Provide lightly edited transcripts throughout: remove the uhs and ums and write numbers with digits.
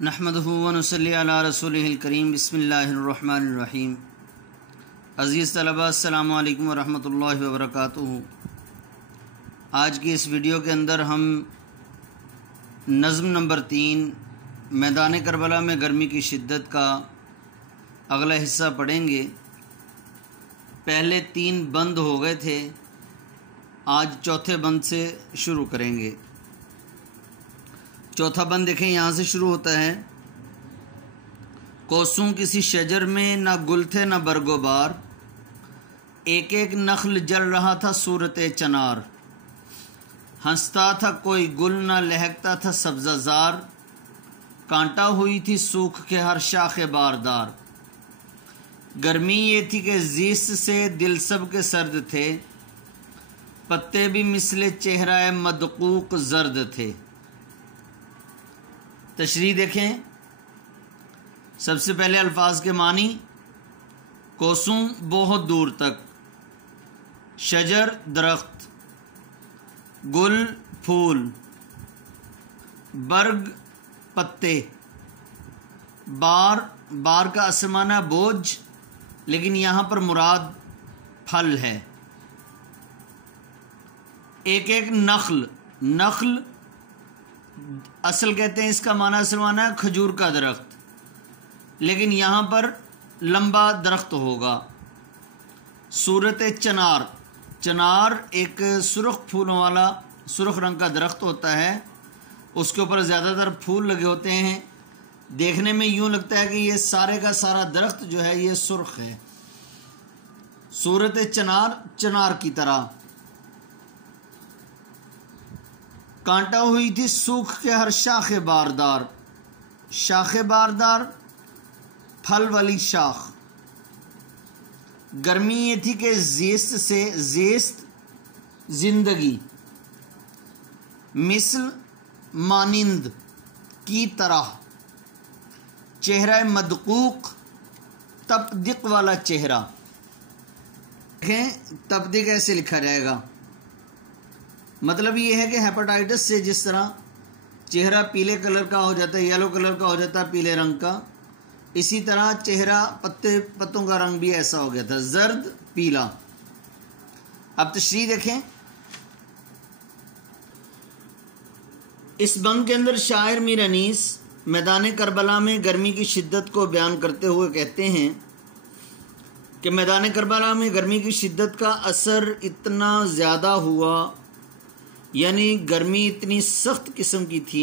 नहमदुहु व नुसल्ली अला रसूलिहिल करीम बिस्मिल्लाहिर्रहमानिर्रहीम। अज़ीज़ तलबा अस्सलामु अलैकुम व रहमतुल्लाहि व बरकातुहू। आज की इस वीडियो के अंदर हम नज़्म नंबर 3 मैदान करबला में गर्मी की शिद्दत का अगला हिस्सा पढ़ेंगे। पहले 3 बंद हो गए थे, आज चौथे बंद से शुरू करेंगे। चौथा बंद देखें, यहाँ से शुरू होता है। कोसूं किसी शजर में ना गुल थे ना बरगोबार, एक एक नख्ल जल रहा था सूरत चनार। हंसता था कोई गुल ना लहकता था सब्ज़ाज़ार, कांटा हुई थी सूख के हर शाखे बारदार। गर्मी ये थी कि ज़ीस्त से दिल सब के सर्द थे, पत्ते भी मिसले चेहरा मदकूक जर्द थे। तशरीह देखें। सबसे पहले अल्फाज के मानी। कोसूं बहुत दूर तक, शजर दरख्त, गुल फूल, बर्ग पत्ते, बार का असमाना बोझ, लेकिन यहाँ पर मुराद फल है। एक एक नख्ल असल कहते हैं, इसका माना असल माना है खजूर का दरख्त, लेकिन यहाँ पर लंबा दरख्त होगा। सूरत चनार एक सुर्ख फूलों वाला सुर्ख रंग का दरख्त होता है, उसके ऊपर ज़्यादातर फूल लगे होते हैं। देखने में यूँ लगता है कि ये सारे का सारा दरख्त जो है ये सुर्ख है। सूरत चनार की तरह। कांटा हुई थी सूख के हर शाखे बारदार, शाखे बारदार फल वाली शाख। गर्मी ये थी कि ज़ेस्त जिंदगी, मिसल मानिंद की तरह, चेहरा मदकूक तपदिक वाला चेहरा। देखें तपदिक ऐसे लिखा जाएगा, मतलब ये है कि हेपेटाइटिस से जिस तरह चेहरा पीले कलर का हो जाता है, येलो कलर का हो जाता है पीले रंग का, इसी तरह चेहरा पत्तों का रंग भी ऐसा हो गया था, जर्द पीला। अब तशरीह देखें। इस बंद के अंदर शायर मीर अनीस मैदान करबला में गर्मी की शिद्दत को बयान करते हुए कहते हैं कि मैदान करबला में गर्मी की शिद्दत का असर इतना ज़्यादा हुआ, यानी गर्मी इतनी सख्त किस्म की थी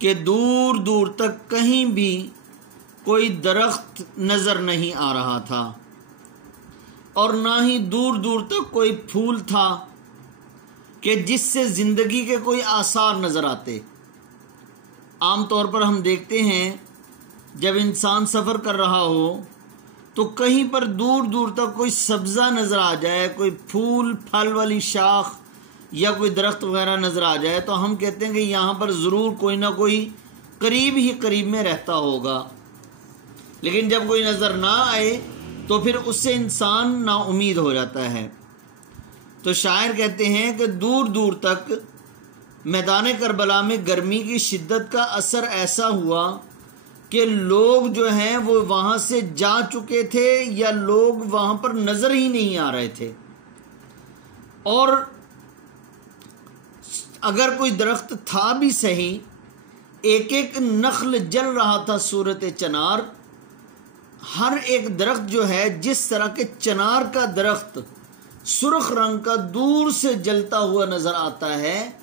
कि दूर दूर तक कहीं भी कोई दरख्त नज़र नहीं आ रहा था, और ना ही दूर दूर तक कोई फूल था कि जिससे ज़िंदगी के कोई आसार नज़र आते। आम तौर पर हम देखते हैं जब इंसान सफ़र कर रहा हो तो कहीं पर दूर दूर तक कोई सब्ज़ा नज़र आ जाए, कोई फूल फल वाली शाख या कोई दरख्त वगैरह नज़र आ जाए, तो हम कहते हैं कि यहाँ पर ज़रूर कोई ना कोई करीब में रहता होगा। लेकिन जब कोई नज़र ना आए तो फिर उससे इंसान नाउमीद हो जाता है। तो शायर कहते हैं कि दूर दूर तक मैदान करबला में गर्मी की शिद्दत का असर ऐसा हुआ कि लोग जो हैं वो वहाँ से जा चुके थे या लोग वहाँ पर नज़र ही नहीं आ रहे थे, और अगर कोई दरख्त था भी सही, एक एक नख्ल जल रहा था सूरत चनार। हर एक दरख्त जो है, जिस तरह के चनार का दरख्त सुर्ख रंग का दूर से जलता हुआ नज़र आता है,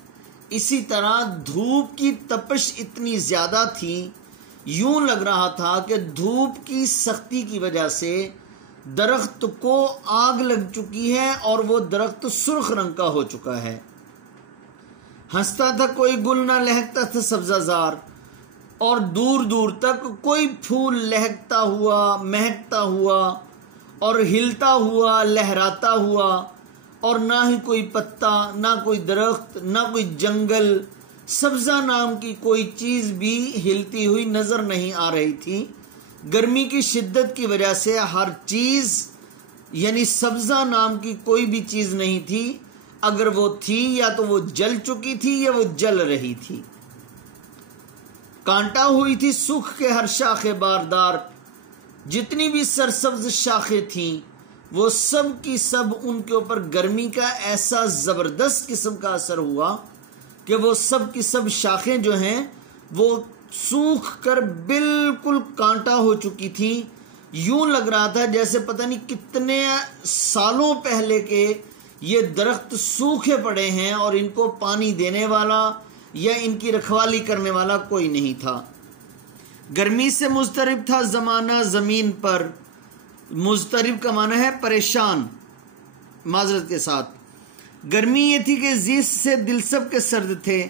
इसी तरह धूप की तपश इतनी ज़्यादा थी, यूं लग रहा था कि धूप की सख्ती की वजह से दरख्त को आग लग चुकी है और वो दरख्त सुर्ख रंग का हो चुका है। हंसता था कोई गुल ना लहकता था सब्ज़ाज़ार, और दूर दूर तक कोई फूल लहकता हुआ, महकता हुआ और हिलता हुआ, लहराता हुआ, और ना ही कोई पत्ता, ना कोई दरख्त, ना कोई जंगल, सब्ज़ा नाम की कोई चीज़ भी हिलती हुई नज़र नहीं आ रही थी। गर्मी की शिद्दत की वजह से हर चीज़, यानी सब्ज़ा नाम की कोई भी चीज़ नहीं थी। अगर वो थी या तो वो जल चुकी थी या वो जल रही थी। कांटा हुई थी सुख के हर शाखे बारदार। जितनी भी सरसब्ज शाखें थीं वो सब की सब उनके ऊपर गर्मी का ऐसा ज़बरदस्त किस्म का असर हुआ कि वो सब की सब शाखें जो हैं वो सूख कर बिल्कुल कांटा हो चुकी थी। यूं लग रहा था जैसे पता नहीं कितने सालों पहले के ये दरख्त सूखे पड़े हैं और इनको पानी देने वाला या इनकी रखवाली करने वाला कोई नहीं था। गर्मी से मुस्तरिब था ज़माना ज़मीन पर। मुस्तरिब का माना है परेशान, माजरत के साथ। गर्मी ये थी कि ज़ीस से दिल सब के सर्द थे,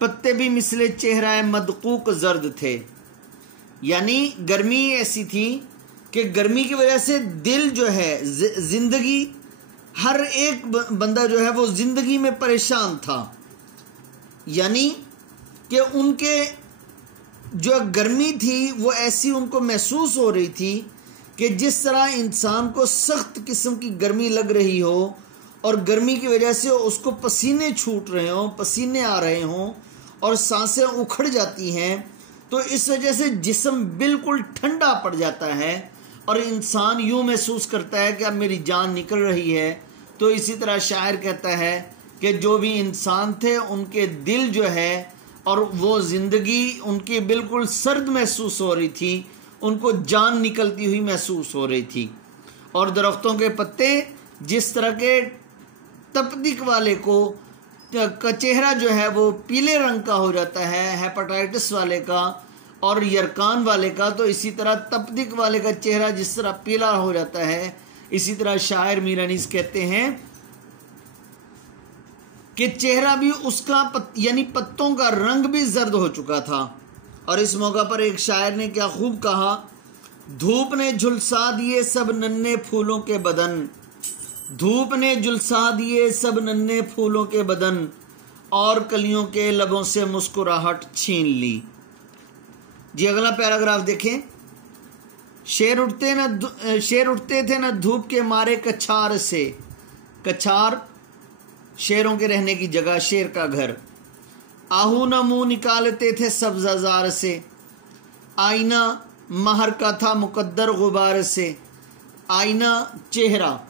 पत्ते भी मिसले चेहरा मदकूक जर्द थे। यानी गर्मी ऐसी थी कि गर्मी की वजह से दिल जो है, जिंदगी, हर एक बंदा जो है वो जिंदगी में परेशान था। यानी कि उनके जो गर्मी थी वो ऐसी उनको महसूस हो रही थी कि जिस तरह इंसान को सख्त किस्म की गर्मी लग रही हो और गर्मी की वजह से उसको पसीने छूट रहे हों, पसीने आ रहे हों और सांसें उखड़ जाती हैं। तो इस वजह से जिस्म बिल्कुल ठंडा पड़ जाता है और इंसान यूँ महसूस करता है कि अब मेरी जान निकल रही है। तो इसी तरह शायर कहता है कि जो भी इंसान थे उनके दिल जो है और वो ज़िंदगी उनकी बिल्कुल सर्द महसूस हो रही थी, उनको जान निकलती हुई महसूस हो रही थी। और दरख्तों के पत्ते जिस तरह के तपदिक वाले का चेहरा जो है वो पीले रंग का हो जाता है, हेपेटाइटिस वाले का और यरकान वाले का, तो इसी तरह तपदिक वाले का चेहरा जिस तरह पीला हो जाता है, इसी तरह शायर मीर अनीस कहते हैं कि चेहरा भी उसका यानी पत्तों का रंग भी जर्द हो चुका था। और इस मौका पर एक शायर ने क्या खूब कहा, धूप ने झुलसा दिए सब नन्हे फूलों के बदन, धूप ने झुलसा दिए सब नन्हे फूलों के बदन, और कलियों के लबों से मुस्कुराहट छीन ली। जी अगला पैराग्राफ देखें। शेर उठते थे न धूप के मारे कछार से। कछार शेरों के रहने की जगह, शेर का घर। आहू न मुंह निकालते थे सब्ज़ाज़ार से। आईना महर का था मुकद्दर गुबार से। आईना चेहरा,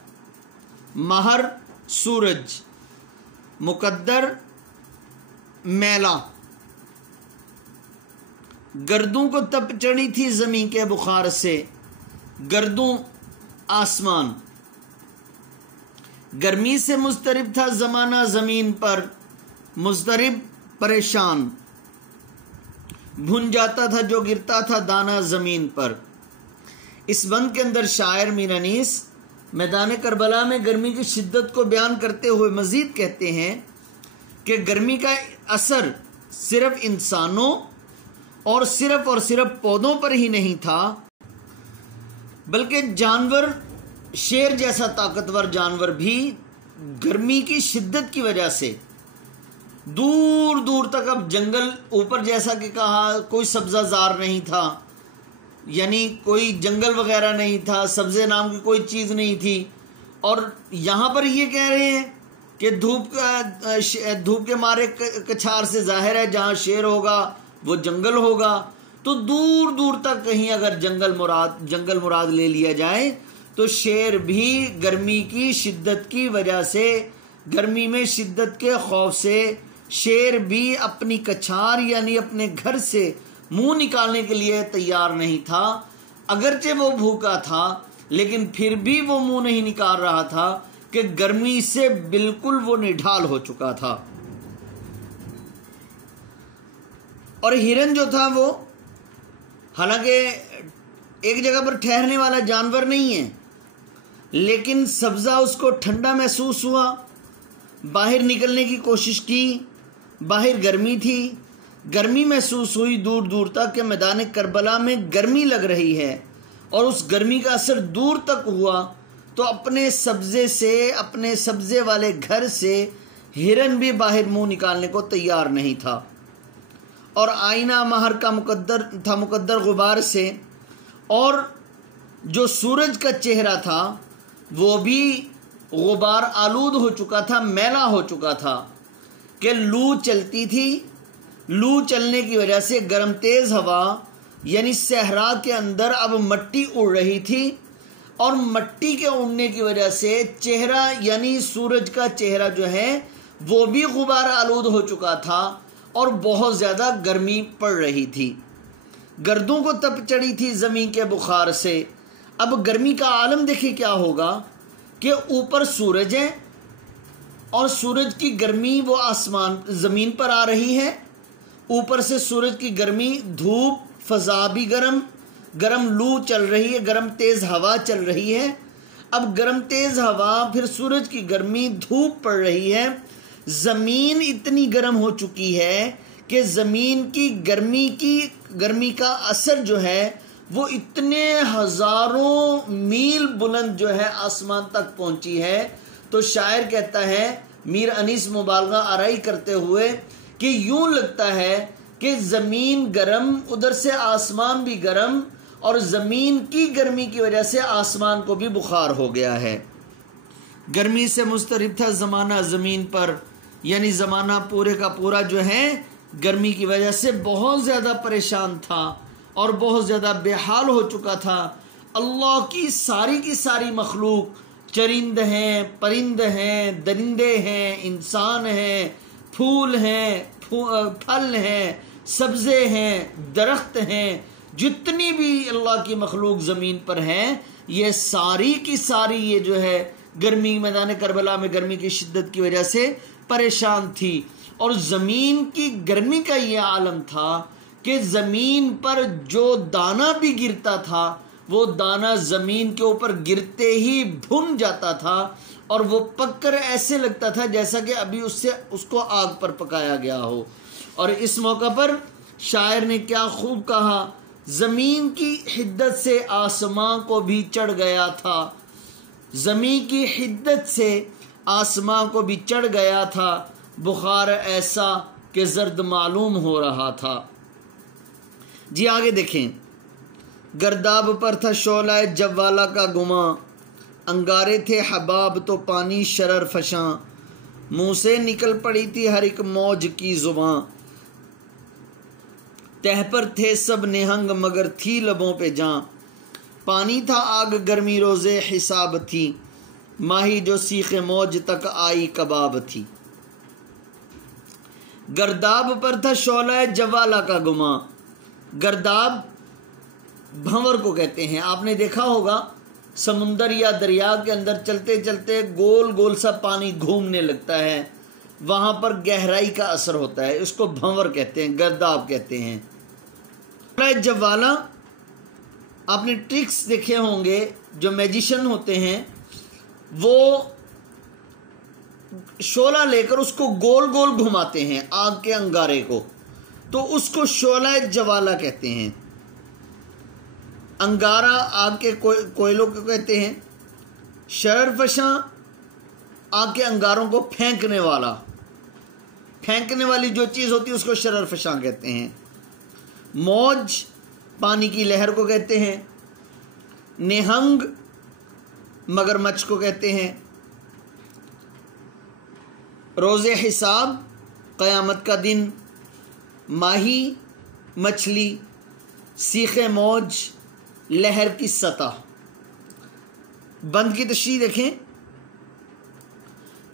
महर सूरज, मुकद्दर मैला। गर्दों को तप चढ़ी थी ज़मीन के बुखार से। गर्दों आसमान। गर्मी से मुस्तरिब था ज़माना ज़मीन पर। मुस्तरिब परेशान। भुन जाता था जो गिरता था दाना ज़मीन पर। इस बंद के अंदर शायर मीर अनीस मैदान करबला में गर्मी की शिद्दत को बयान करते हुए मज़ीद कहते हैं कि गर्मी का असर सिर्फ इंसानों और सिर्फ पौधों पर ही नहीं था, बल्कि जानवर, शेर जैसा ताकतवर जानवर भी गर्मी की शिद्दत की वजह से दूर दूर तक, अब जंगल, ऊपर जैसा कि कहा कोई सब्ज़ाज़ार नहीं था, यानी कोई जंगल वगैरह नहीं था, सब्ज़े नाम की कोई चीज़ नहीं थी। और यहाँ पर ये कह रहे हैं कि धूप के मारे कछार से जाहिर है जहाँ शेर होगा वो जंगल होगा। तो दूर दूर तक कहीं अगर जंगल मुराद ले लिया जाए तो शेर भी गर्मी की शिद्दत की वजह से, गर्मी में शिद्दत के खौफ से शेर भी अपनी कछार यानी अपने घर से मुंह निकालने के लिए तैयार नहीं था। अगरचे वो भूखा था लेकिन फिर भी वो मुंह नहीं निकाल रहा था कि गर्मी से बिल्कुल वो निढाल हो चुका था। और हिरन जो था वो हालांकि एक जगह पर ठहरने वाला जानवर नहीं है, लेकिन सब्ज़ा उसको ठंडा महसूस हुआ, बाहर निकलने की कोशिश की। बाहर गर्मी थी, गर्मी महसूस हुई दूर दूर तक कि मैदान करबला में गर्मी लग रही है और उस गर्मी का असर दूर तक हुआ। तो अपने सब्ज़े से, अपने सब्ज़े वाले घर से हिरन भी बाहर मुंह निकालने को तैयार नहीं था। और आईना महर का मुकद्दर गुबार से, और जो सूरज का चेहरा था वो भी गुबार आलूद हो चुका था, मैला हो चुका था कि लू चलती थी, लू चलने की वजह से गर्म तेज हवा यानी सहरा के अंदर अब मट्टी उड़ रही थी, और मट्टी के उड़ने की वजह से चेहरा यानी सूरज का चेहरा जो है वो भी गुबार आलूद हो चुका था और बहुत ज़्यादा गर्मी पड़ रही थी। गर्दों को तप चढ़ी थी ज़मीन के बुखार से। अब गर्मी का आलम देखिए क्या होगा कि ऊपर सूरज है और सूरज की गर्मी वो आसमान ज़मीन पर आ रही है, ऊपर से सूरज की गर्मी, धूप, फ़ज़ा भी गरम लू चल रही है, गरम तेज़ हवा चल रही है। अब गरम तेज़ हवा, फिर सूरज की गर्मी, धूप पड़ रही है, ज़मीन इतनी गर्म हो चुकी है कि ज़मीन की गर्मी का असर जो है वो इतने हज़ारों मील बुलंद जो है आसमान तक पहुंची है। तो शायर कहता है, मीर अनीस मुबालगा आराई करते हुए, कि यूं लगता है कि ज़मीन गरम, उधर से आसमान भी गरम, और ज़मीन की गर्मी की वजह से आसमान को भी बुखार हो गया है। गर्मी से मुस्तरिब था ज़माना ज़मीन पर, यानी ज़माना पूरे का पूरा जो है गर्मी की वजह से बहुत ज़्यादा परेशान था और बहुत ज़्यादा बेहाल हो चुका था। अल्लाह की सारी मखलूक, चरिंद हैं, परिंद हैं, दरिंदे हैं, इंसान हैं, फूल हैं, फल हैं, सब्ज़े हैं, दरख्त हैं, जितनी भी अल्लाह की मखलूक ज़मीन पर हैं, ये सारी की सारी ये जो है गर्मी, मैदान करबला में गर्मी की शिद्दत की वजह से परेशान थी। और ज़मीन की गर्मी का ये आलम था कि ज़मीन पर जो दाना भी गिरता था वो दाना ज़मीन के ऊपर गिरते ही भुन जाता था और वो पककर ऐसे लगता था जैसा कि अभी उसको आग पर पकाया गया हो। और इस मौका पर शायर ने क्या खूब कहा, ज़मीन की हिद्दत से आसमां को भी चढ़ गया था, ज़मीन की हिद्दत से आसमां को भी चढ़ गया था, बुखार ऐसा कि जर्द मालूम हो रहा था। जी आगे देखें, गर्दाब पर था शोला जवाला का गुमा, अंगारे थे हबाब तो पानी शरर फशां, मुँह से निकल पड़ी थी हर एक मौज की जुबां, तह पर थे सब निहंग मगर थी लबों पे जां, पानी था आग गर्मी रोज़े हिसाब थी, माही जो सीखे मौज तक आई कबाब थी। गर्दाब पर था शोला जवाला का गुमा, गर्दाब भंवर को कहते हैं। आपने देखा होगा समुंदर या दरिया के अंदर चलते चलते गोल गोल सा पानी घूमने लगता है, वहाँ पर गहराई का असर होता है, इसको भंवर कहते हैं, गर्दाब कहते हैं। जवाला आपने ट्रिक्स देखे होंगे, जो मैजिशियन होते हैं वो शोला लेकर उसको गोल गोल घुमाते हैं आग के अंगारे को, तो उसको शोला जवाला कहते हैं। अंगारा आग के कोयलों को कहते हैं, शररफशां आग के अंगारों को फेंकने वाला, फेंकने वाली जो चीज़ होती है उसको शररफशां कहते हैं। मौज पानी की लहर को कहते हैं, निहंग मगरमच्छ को कहते हैं, रोज़े हिसाब क़यामत का दिन, माही मछली, सीखे मौज लहर की सतह। बंद की तशरीह देखें,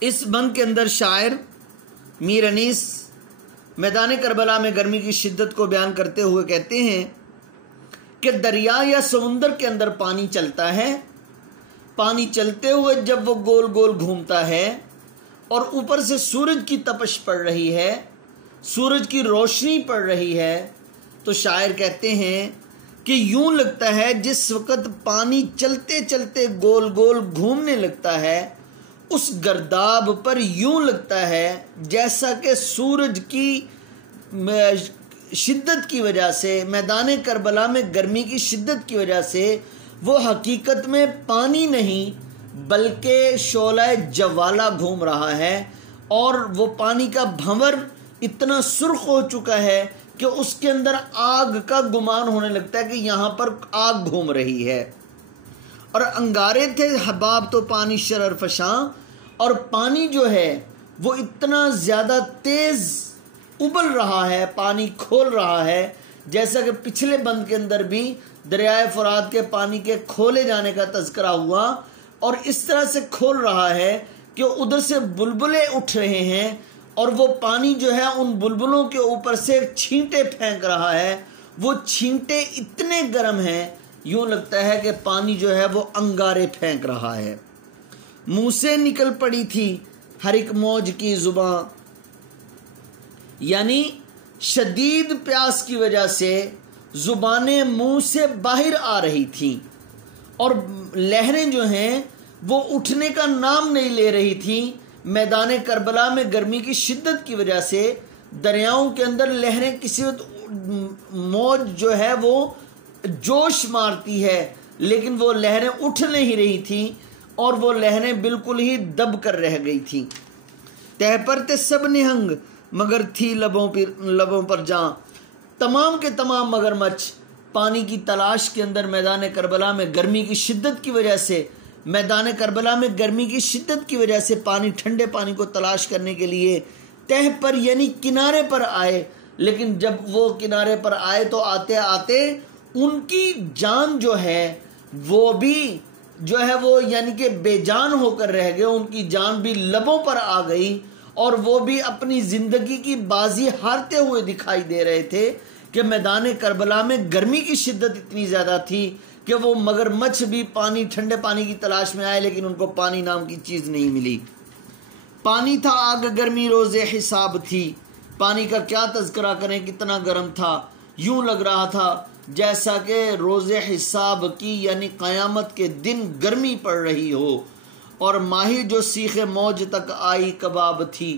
इस बंद के अंदर शायर मीर अनीस मैदान करबला में गर्मी की शिद्दत को बयान करते हुए कहते हैं कि दरिया या समुंदर के अंदर पानी चलता है, पानी चलते हुए जब वो गोल गोल घूमता है और ऊपर से सूरज की तपश पड़ रही है, सूरज की रोशनी पड़ रही है, तो शायर कहते हैं कि यूं लगता है जिस वक़्त पानी चलते चलते गोल गोल घूमने लगता है, उस गर्दाब पर यूं लगता है जैसा कि सूरज की शिद्दत की वजह से, मैदान करबला में गर्मी की शिद्दत की वजह से वो हकीकत में पानी नहीं बल्कि शोला जवाला घूम रहा है, और वो पानी का भंवर इतना सुर्ख हो चुका है कि उसके अंदर आग का गुमान होने लगता है कि यहाँ पर आग घूम रही है। और अंगारे थे हबाब तो पानी शरर फशां, और पानी जो है वो इतना ज़्यादा तेज़ उबल रहा है, पानी खोल रहा है, जैसा कि पिछले बंद के अंदर भी दरियाए फुरात के पानी के खोले जाने का तज़किरा हुआ, और इस तरह से खोल रहा है कि उधर से बुलबुले उठ रहे हैं और वो पानी जो है उन बुलबुलों के ऊपर से छींटे फेंक रहा है। वो छींटे इतने गर्म हैं, यूं लगता है कि पानी जो है वो अंगारे फेंक रहा है। मुंह से निकल पड़ी थी हर एक मौज की जुबां, यानी शदीद प्यास की वजह से जुबानें मुंह से बाहर आ रही थी और लहरें जो हैं वो उठने का नाम नहीं ले रही थी। मैदान करबला में गर्मी की शिद्दत की वजह से दरियाओं के अंदर लहरें किसी मौज जो है वो जोश मारती है, लेकिन वो लहरें उठ नहीं रही थी और वो लहरें बिल्कुल ही दब कर रह गई थी। तह पर ते सब निहंग मगर थी लबों पर जां, तमाम के तमाम मगरमच्छ पानी की तलाश के अंदर मैदान करबला में गर्मी की शिद्दत की वजह से, मैदान करबला में गर्मी की शिद्दत की वजह से पानी, ठंडे पानी को तलाश करने के लिए तह पर यानी किनारे पर आए। लेकिन जब वो किनारे पर आए तो आते आते उनकी जान जो है वो भी जो है वो यानी कि बेजान होकर रह गए, उनकी जान भी लबों पर आ गई और वो भी अपनी ज़िंदगी की बाजी हारते हुए दिखाई दे रहे थे कि मैदान करबला में गर्मी की शिद्दत इतनी ज़्यादा थी कि वो मगरमच्छ भी पानी, ठंडे पानी की तलाश में आए, लेकिन उनको पानी नाम की चीज़ नहीं मिली। पानी था आग गर्मी रोज़े हिसाब थी, पानी का क्या तज़किरा करें, कितना गर्म था। यूं लग रहा था जैसा कि रोज़े हिसाब की यानी क़यामत के दिन गर्मी पड़ रही हो, और माही जो सीखे मौज तक आई कबाब थी।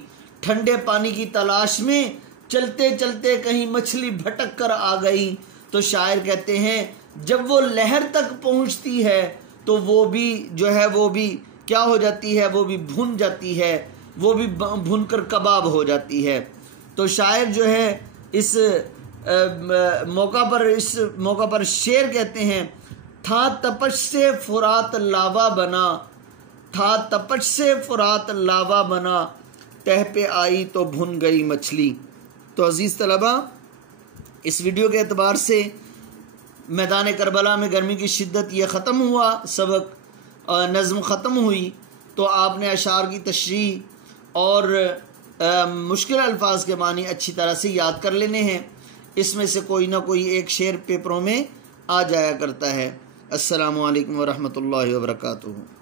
ठंडे पानी की तलाश में चलते चलते कहीं मछली भटक कर आ गई, तो शायर कहते हैं जब वो लहर तक पहुंचती है तो वो भी जो है वो भी क्या हो जाती है, वो भी भुन जाती है, वो भी भुनकर कबाब हो जाती है। तो शायर जो है इस मौका पर शेर कहते हैं, था तपश से फुरात लावा बना, था तपश से फुरात लावा बना, तह पे आई तो भुन गई मछली। तो अजीज़ तलबा, इस वीडियो के एतबार से मैदान करबला में गर्मी की शिद्दत ये ख़त्म हुआ, सबक नज़्म ख़त्म हुई। तो आपने अशार की तशरीह और मुश्किल अल्फाज के मानी अच्छी तरह से याद कर लेने हैं। इसमें से कोई ना कोई एक शेर पेपरों में आ जाया करता है। अस्सलामु अलैकुम व रहमतुल्लाहि व बरकातुहू।